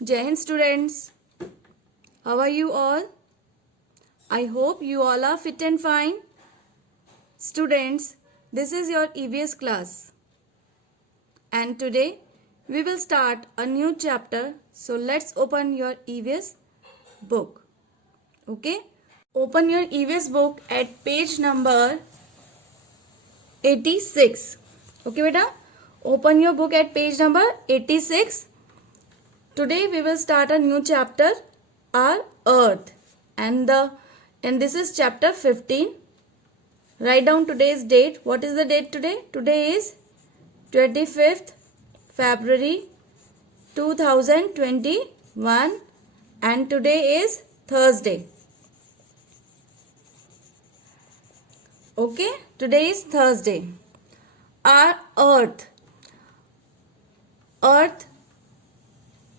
Jai Hind students, how are you all? I hope you all are fit and fine. Students, this is your EVS class and today we will start a new chapter. So let's open your EVS book. Okay? Open your EVS book at page number 86. Okay beta? Open your book at page number 86. Today we will start a new chapter, our Earth, and this is chapter 15. Write down today's date. What is the date today? Today is 25th February 2021 and today is Thursday. Okay, today is Thursday. Our Earth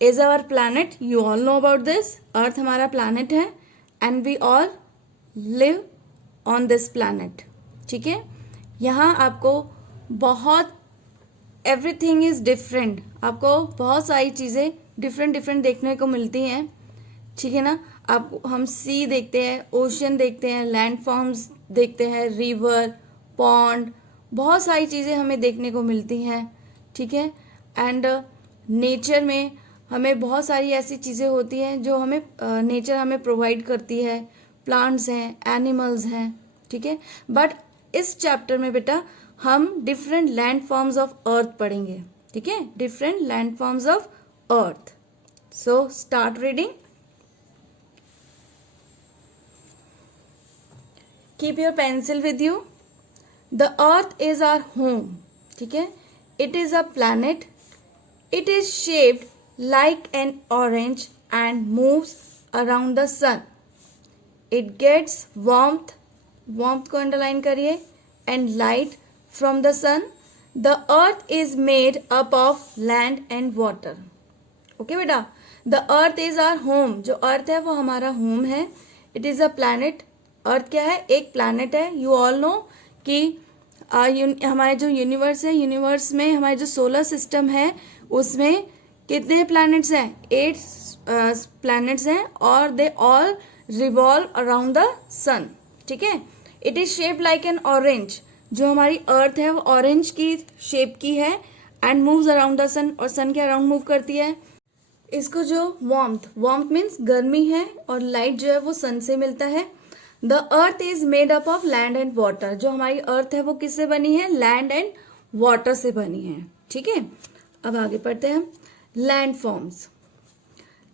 is our planet. You all know about this. Earth हमारा planet है and we all live on this planet. ठीक है, यहाँ आपको बहुत everything is different. आपको बहुत सारी चीज़ें different देखने को मिलती हैं. ठीक है ना. आप हम सी देखते हैं, ओशन देखते हैं, लैंड फॉर्म्स देखते हैं, रिवर, पॉन्ड, बहुत सारी चीज़ें हमें देखने को मिलती हैं. ठीक है. एंड नेचर में हमें बहुत सारी ऐसी चीज़ें होती हैं जो हमें नेचर हमें प्रोवाइड करती है. प्लांट्स हैं, एनिमल्स हैं. ठीक है. बट इस चैप्टर में बेटा हम different land forms of earth पढ़ेंगे. ठीक है, different land forms of earth. So start reading. Keep your pencil with you. The earth is our home. ठीक है. It is a planet. It is shaped like an orange and moves around the sun. It gets warmth को underline करिए, and light from the sun. The earth is made up of land and water. Okay बेटा. The earth is our home. जो earth है वो हमारा home है. It is a planet. earth क्या है? एक planet है. You all know कि हमारे जो यूनिवर्स है, यूनिवर्स में हमारे जो सोलर सिस्टम है उसमें कितने प्लैनेट्स हैं? 8 प्लैनेट्स हैं और they all revolve around the sun. ठीक है. It is shape like an orange. जो हमारी अर्थ है वो ऑरेंज की शेप की है एंड मूव्स अराउंड द सन, और सन के अराउंड मूव करती है. इसको जो वार्मथ मीन्स गर्मी है और लाइट जो है वो सन से मिलता है. The earth is made up of land and water. जो हमारी अर्थ है वो किससे बनी है? लैंड एंड वाटर से बनी है. ठीक है. अब आगे पढ़ते हैं हम. Land forms.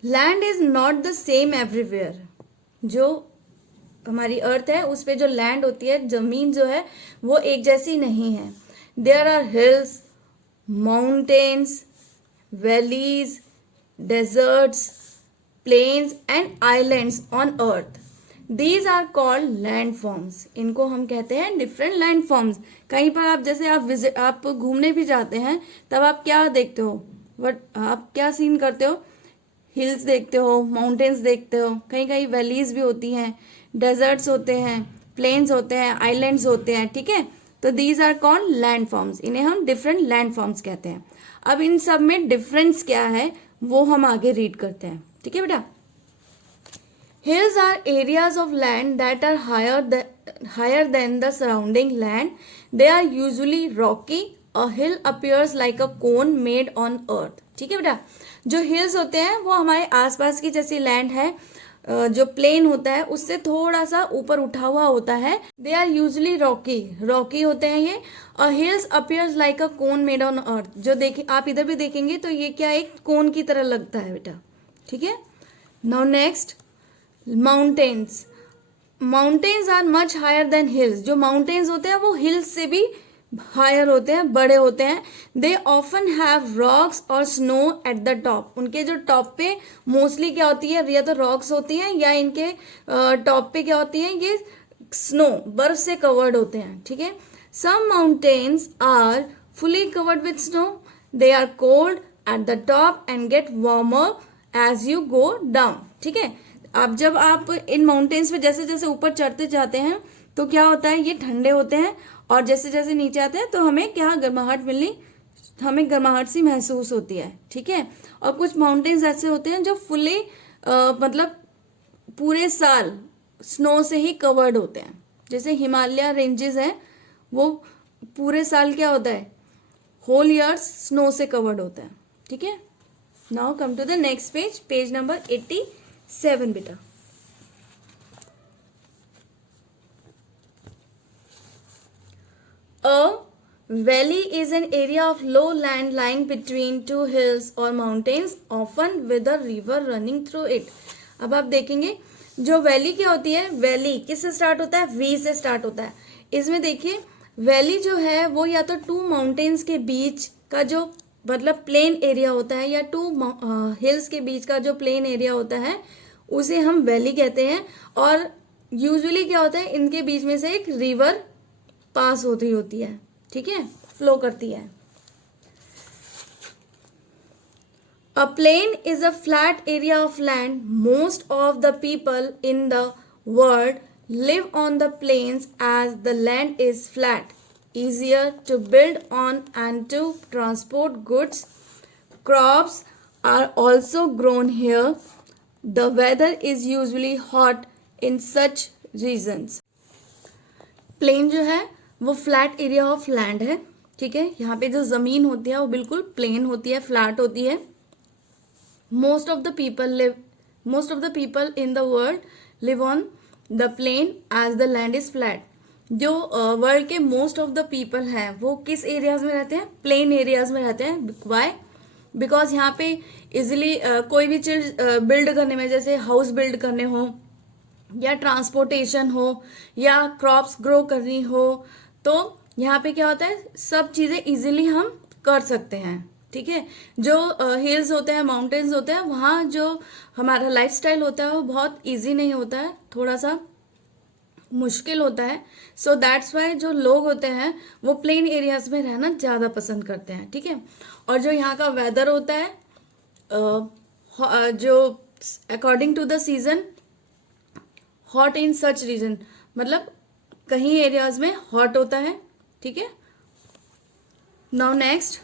Land is not the same everywhere. जो हमारी अर्थ है उस पे जो लैंड होती है, जमीन जो है वो एक जैसी नहीं है. There are hills, mountains, valleys, deserts, plains and islands on earth. These are called land forms. इनको हम कहते हैं डिफरेंट लैंड फॉर्म्स. कहीं पर आप जैसे आप घूमने भी जाते हैं तब आप क्या देखते हो? आप क्या सीन करते हो? हिल्स देखते हो, माउंटेन्स देखते हो, कहीं कहीं वैलीज भी होती हैं, डेजर्ट्स होते हैं, प्लेन्स होते हैं, आइलैंड्स होते हैं. ठीक है. तो these are called land forms. इन्हें हम डिफरेंट लैंड फॉर्म्स कहते हैं. अब इन सब में डिफरेंस क्या है वो हम आगे रीड करते हैं. ठीक है बेटा. Hills are areas of land that are higher than the surrounding land. They are usually rocky. A hill appears like a cone made on earth. ठीक है बेटा. जो hills होते हैं वो हमारे आसपास की जैसी लैंड है, जो प्लेन होता है उससे थोड़ा सा ऊपर उठा हुआ होता है. They are usually rocky होते हैं ये. A hills appears like a cone made on earth. जो देखिए आप इधर भी देखेंगे तो ये क्या एक कोन की तरह लगता है बेटा. ठीक है. Now next, mountains are much higher than hills. जो माउंटेन्स होते हैं वो हिल्स से भी हायर होते हैं, बड़े होते हैं. दे ऑफन हैव रॉक्स और स्नो एट द टॉप. उनके जो टॉप पे मोस्टली क्या होती है? या तो रॉक्स होती हैं या इनके टॉप पे क्या होती हैं? ये स्नो, बर्फ से कवर्ड होते हैं. ठीक है. Some mountains are fully covered with snow. They are cold at the top and get warmer as you go down. ठीक है. अब जब आप इन माउंटेन्स पे जैसे जैसे ऊपर चढ़ते जाते हैं तो क्या होता है? ये ठंडे होते हैं और जैसे जैसे नीचे आते हैं तो हमें क्या गर्माहट मिलनी हमें गर्माहट सी महसूस होती है, ठीक है। और कुछ माउंटेन्स ऐसे होते हैं जो फुली मतलब पूरे साल स्नो से ही कवर्ड होते हैं। जैसे हिमालय रेंजेस हैं, वो पूरे साल क्या होता है, होल ईयर्स स्नो से कवर्ड होता है, ठीक है। Now come to the next page, page number 87 बेटा। A valley is an area of low land lying between two hills or mountains, often with a river running through it. अब आप देखेंगे जो वैली क्या होती है, वैली किससे start होता है, वी से स्टार्ट होता है। इसमें देखिए वैली जो है वो या तो टू माउंटेन्स के बीच का जो मतलब प्लेन एरिया होता है, या टू हिल्स के बीच का जो प्लेन एरिया होता है उसे हम वैली कहते हैं। और यूजुअली क्या होता है, इनके बीच में से एक रिवर पास होती है, ठीक है, फ्लो करती है। A plain is a flat area of land. Most of the people in the world live on the plains as the land is flat, easier to build on and to transport goods. Crops are also grown here. The weather is usually hot in such regions. Plain जो है वो flat area of land है, ठीक है। यहाँ पे जो जमीन होती है वो बिल्कुल प्लेन होती है, फ्लैट होती है। most of the people in the world live on the plain as the land is flat. जो वर्ल्ड के मोस्ट ऑफ द पीपल हैं वो किस एरियाज में रहते हैं, प्लेन एरियाज में रहते हैं। वाई, बिकॉज यहाँ पे इजिली कोई भी चीज बिल्ड करने में, जैसे हाउस बिल्ड करने हो या ट्रांसपोर्टेशन हो या क्रॉप्स ग्रो करनी हो, तो यहाँ पे क्या होता है, सब चीजें इजीली हम कर सकते हैं, ठीक है। जो हिल्स होते हैं, माउंटेन्स होते हैं, वहाँ जो हमारा लाइफस्टाइल होता है वो बहुत इजी नहीं होता है, थोड़ा सा मुश्किल होता है। सो दैट्स वाई जो लोग होते हैं वो प्लेन एरियाज में रहना ज़्यादा पसंद करते हैं, ठीक है। और जो यहाँ का वेदर होता है जो according to the season, hot in such region, मतलब कहीं एरियाज में हॉट होता है, ठीक है। Now next,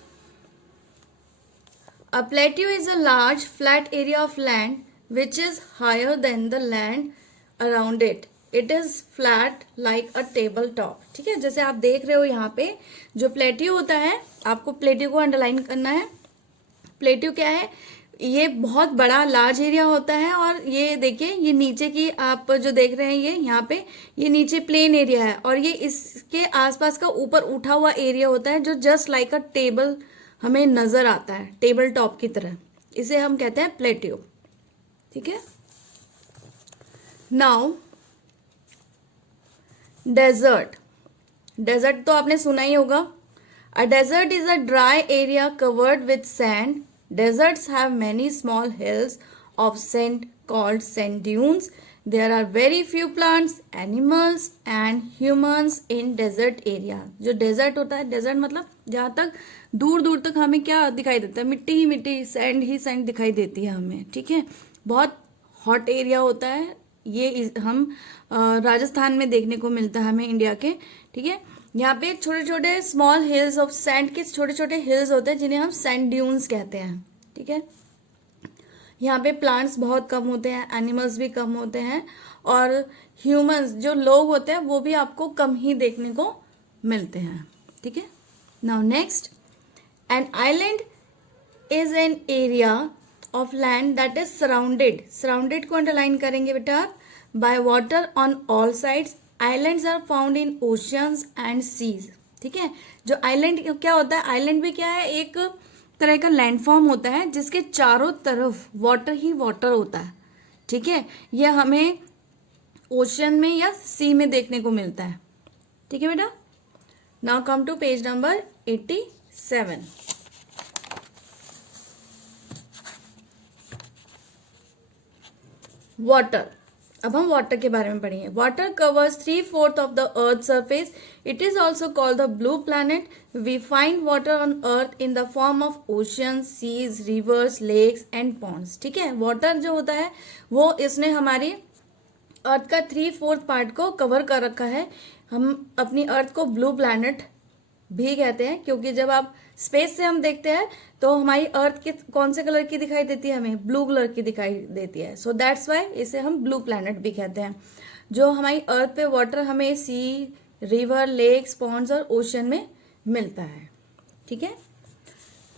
a plateau is a large flat area of land which is higher than the land around it. It is flat like a table top. ठीक है, जैसे आप देख रहे हो यहाँ पे जो प्लेट्यू होता है, आपको प्लेट्यू को अंडरलाइन करना है। प्लेट्यू क्या है, ये बहुत बड़ा लार्ज एरिया होता है। और ये देखिए, ये नीचे की आप जो देख रहे हैं, ये यहाँ पे ये नीचे प्लेन एरिया है और ये इसके आसपास का ऊपर उठा हुआ एरिया होता है जो जस्ट लाइक अ टेबल हमें नजर आता है, टेबल टॉप की तरह। इसे हम कहते हैं प्लेट्यू, ठीक है। नाउ डेजर्ट, डेजर्ट तो आपने सुना ही होगा। A desert is a dry area covered with sand. Deserts have many small hills of sand called sand dunes. There are very few plants, animals and humans in desert area. जो desert होता है, desert मतलब जहाँ तक दूर दूर तक हमें क्या दिखाई देता है, मिट्टी ही मिट्टी, सैंड ही सैंड दिखाई देती है हमें, ठीक है। बहुत हॉट एरिया होता है ये, हम राजस्थान में देखने को मिलता है हमें, इंडिया के, ठीक है। यहाँ पे छोटे छोटे स्मॉल हिल्स ऑफ सैंड के छोटे छोटे हिल्स होते हैं जिन्हें हम सैंड ड्यून्स कहते हैं, ठीक है। यहाँ पे प्लांट्स बहुत कम होते हैं, एनिमल्स भी कम होते हैं, और ह्यूमंस जो लोग होते हैं वो भी आपको कम ही देखने को मिलते हैं, ठीक है। Now next, an island is an area of land that is surrounded, surrounded को अंडरलाइन करेंगे बेटा आप, by water on all sides. Islands are found in oceans and seas, ठीक है। जो आइलैंड क्या होता है, आइलैंड भी क्या है, एक तरह का लैंडफॉर्म होता है जिसके चारों तरफ वाटर ही वाटर होता है, ठीक है। यह हमें ओशन में या सी में देखने को मिलता है, ठीक है बेटा। Now come to page number 87. Water, अब हम वाटर के बारे में पढ़ेंगे. Water covers 3/4 of the earth surface. It is also called the blue planet. We find water on earth in the form of ocean, seas, rivers, lakes and ponds. ठीक है, water जो होता है वो इसने हमारी अर्थ का 3/4 पार्ट को कवर कर रखा है. हम अपनी अर्थ को ब्लू प्लैनेट भी कहते हैं, क्योंकि जब आप स्पेस से हम देखते हैं तो हमारी अर्थ के कौन से कलर की दिखाई देती है, हमें ब्लू कलर की दिखाई देती है. सो दैट्स वाई इसे हम ब्लू प्लैनेट भी कहते हैं. जो हमारी अर्थ पे वाटर हमें सी, रिवर, लेक्स, पॉन्ड्स और ओशन में मिलता है. ठीक है.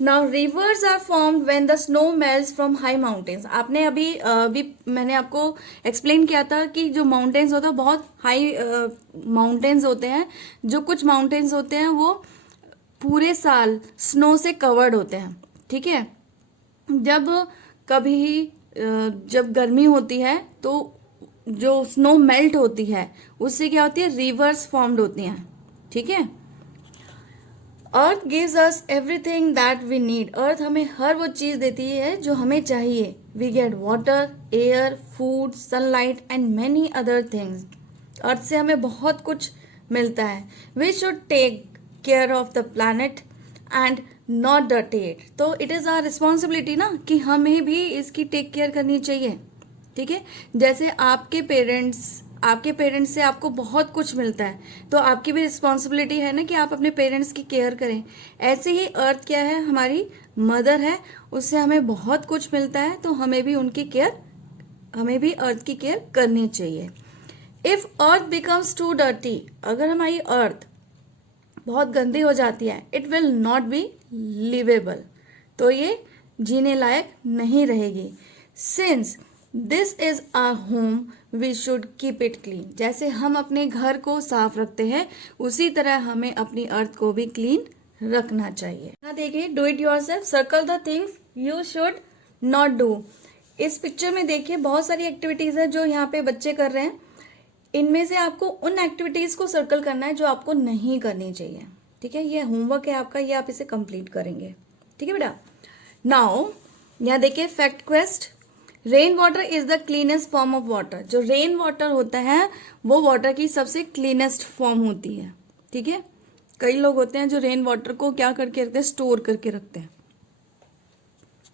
Now rivers are formed when the snow melts from high mountains. आपने अभी मैंने आपको एक्सप्लेन किया था कि जो माउंटेन्स होता है बहुत हाई माउंटेन्स होते हैं. जो कुछ माउंटेन्स होते हैं वो पूरे साल स्नो से कवर्ड होते हैं. ठीक है. जब कभी जब गर्मी होती है तो जो स्नो मेल्ट होती है उससे क्या होती है, रिवर्स फॉर्म्ड होती हैं. ठीक है. Earth gives us everything that we need. Earth हमें हर वो चीज देती है जो हमें चाहिए. We get water, air, food, sunlight and many other things. Earth से हमें बहुत कुछ मिलता है. We should take care of the planet and not dirty it. तो इट इज आवर रिस्पॉन्सिबिलिटी ना कि हमें भी इसकी टेक केयर करनी चाहिए. ठीक है. जैसे आपके पेरेंट्स से आपको बहुत कुछ मिलता है, तो आपकी भी रिस्पॉन्सिबिलिटी है ना कि आप अपने पेरेंट्स की केयर करें. ऐसे ही अर्थ क्या है, हमारी मदर है, उससे हमें बहुत कुछ मिलता है, तो हमें भी अर्थ की केयर करनी चाहिए. If earth becomes too dirty, अगर हमारी अर्थ बहुत गंदी हो जाती है, it will not be livable, तो ये जीने लायक नहीं रहेगी. Since this is our home we should keep it clean. जैसे हम अपने घर को साफ रखते हैं उसी तरह हमें अपनी अर्थ को भी क्लीन रखना चाहिए. यहाँ देखिए, do it yourself, circle the things you should not do. इस पिक्चर में देखिए बहुत सारी एक्टिविटीज है जो यहाँ पे बच्चे कर रहे हैं. इनमें से आपको उन एक्टिविटीज को सर्कल करना है जो आपको नहीं करनी चाहिए. ठीक है. ये होमवर्क है आपका, ये आप इसे कंप्लीट करेंगे. ठीक है बेटा. नाउ यहाँ देखिए fact quest. Rain water is the cleanest form of water. जो रेन वाटर होता है वो वाटर की सबसे क्लीनेस्ट फॉर्म होती है. ठीक है. कई लोग होते हैं जो रेन वाटर को क्या करके रखते हैं, स्टोर करके रखते हैं.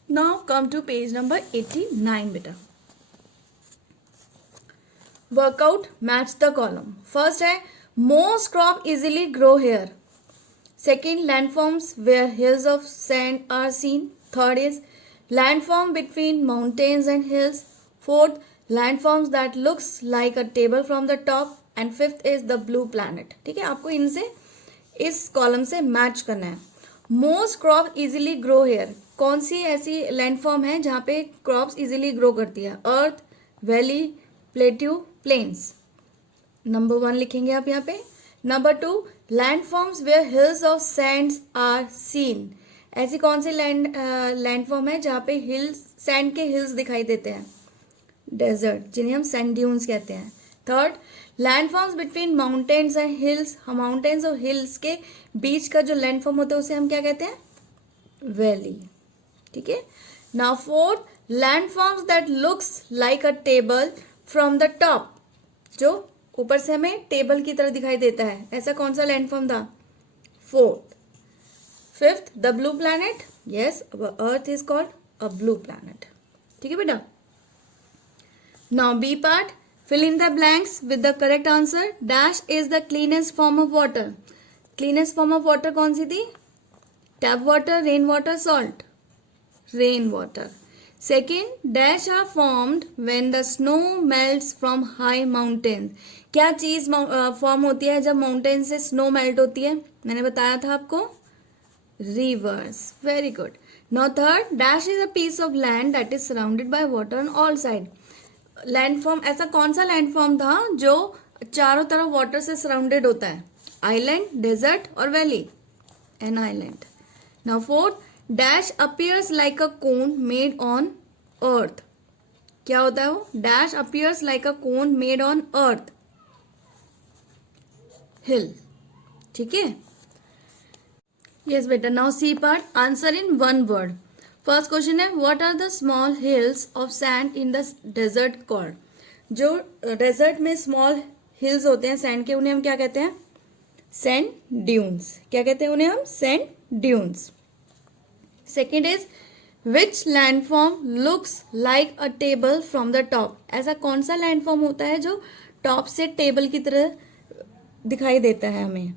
Now come to page number 89 बेटा. Workout match the column. First है most crop easily grow here. Second, landforms where hills of sand are seen. Third is landform between mountains and hills. Fourth, landforms that looks like a table from the top. And fifth is the blue planet. ठीक है. आपको इनसे इस column से match करना है. Most crop easily grow here. कौन सी ऐसी लैंडफॉर्म है जहाँ पे क्रॉप्स इजिली ग्रो करती है? Earth, valley, plateau, plains. Number 1 लिखेंगे आप यहाँ पे. Number 2, landforms where hills of sands are seen. ऐसी कौन सी लैंडफॉर्म है जहाँ पे हिल्स, सैंड के हिल्स दिखाई देते हैं? डेजर्ट, जिन्हें हम सैंड ड्यून्स कहते हैं. Third, landforms between mountains and hills. Mountains और हिल्स के बीच का जो लैंडफॉर्म होता है उसे हम क्या कहते हैं? वैली. ठीक है. Now fourth, landforms that looks like a table from the top. जो ऊपर से हमें टेबल की तरह दिखाई देता है, ऐसा कौन सा लैंडफॉर्म था? Fourth. Fifth, the blue planet. Yes, our Earth is called a blue planet. ठीक है बेटा. Now B part. Fill in the blanks with the correct answer. Dash is the cleanest form of water. Cleanest form of water कौन सी थी? Tap water, rain water, salt. Rain water. Second, dash are formed when the snow melts from high mountains. क्या चीज form होती है जब mountain से snow melt होती है? मैंने बताया था आपको, rivers. Very good. Now third, dash is a piece of land that is surrounded by water on all side. Landform, ऐसा कौन सा लैंडफॉर्म था जो चारों तरफ वाटर से सराउंडेड होता है? आइलैंड, डेजर्ट और valley. An island. Now fourth, dash appears like a cone made on earth. क्या होता है वो? Dash appears like a cone made on earth. Hill. ठीक है. Yes बेटा. Now C part. Answer in one word. First question है, what are the small hills of sand in the desert called? जो desert में small hills होते हैं sand के, उन्हें हम क्या कहते हैं? Sand dunes. क्या कहते हैं उन्हें हम? Sand dunes. Second is which landform looks like a table from the top. ऐसा कौन सा लैंडफॉर्म होता है जो टॉप से टेबल की तरह दिखाई देता है हमें?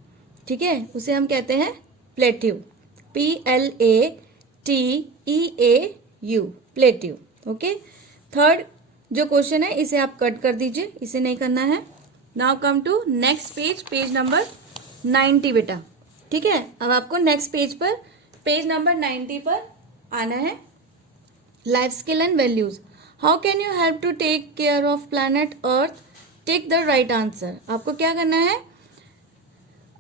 ठीक है, उसे हम कहते हैं plateau, PLATEAU, plateau. Okay, third जो क्वेश्चन है इसे आप कट कर दीजिए, इसे नहीं करना है। Now come to next page, page number 90 बेटा। ठीक है, अब आपको नेक्स्ट पेज पर, पेज नंबर 90 पर आना है। Life skill and values, how can you help to take care of planet earth, take the right answer. आपको क्या करना है,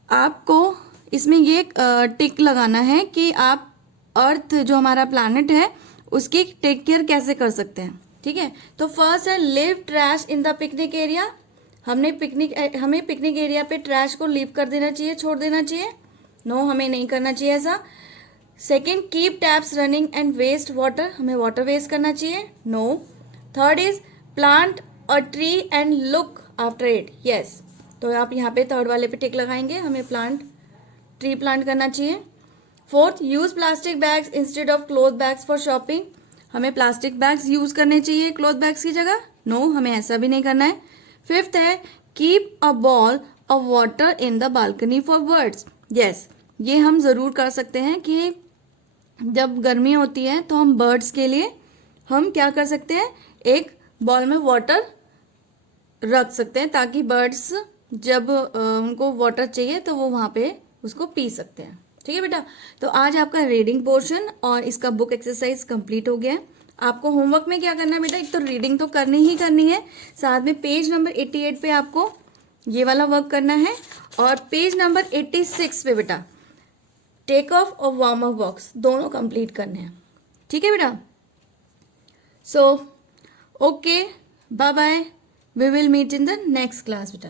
आपको इसमें ये टिक लगाना है कि आप अर्थ जो हमारा प्लैनेट है उसकी टेक केयर कैसे कर सकते हैं। ठीक है, तो फर्स्ट है live trash in the picnic area. हमें पिकनिक एरिया पे ट्रैश को लीव कर देना चाहिए, छोड़ देना चाहिए। नो, हमें नहीं करना चाहिए ऐसा। Second, keep taps running and waste water, हमें वाटर वेस्ट करना चाहिए। No. Third is plant a tree and look after it, yes. तो आप यहाँ पे थर्ड वाले पे टिक लगाएंगे, हमें ट्री प्लांट करना चाहिए। Fourth, use plastic bags instead of cloth bags for shopping, हमें प्लास्टिक बैग्स यूज करने चाहिए क्लॉथ बैग्स की जगह। नो, हमें ऐसा भी नहीं करना है। फिफ्थ है keep a ball of water in the balcony for birds, yes. ये हम जरूर कर सकते हैं कि जब गर्मी होती है तो हम बर्ड्स के लिए हम क्या कर सकते हैं, एक बॉल में वाटर रख सकते हैं ताकि बर्ड्स जब उनको वाटर चाहिए तो वो वहां पे उसको पी सकते हैं। ठीक है बेटा, तो आज आपका रीडिंग पोर्शन और इसका बुक एक्सरसाइज कंप्लीट हो गया है। आपको होमवर्क में क्या करना है बेटा, एक तो रीडिंग तो करनी ही करनी है, साथ में पेज नंबर 88 पे आपको ये वाला वर्क करना है, और पेज नंबर 86 पे बेटा टेक ऑफ और वार्म अप बॉक्स दोनों कंप्लीट करने हैं। ठीक है बेटा, so okay, bye bye, we will meet in the next class बेटा।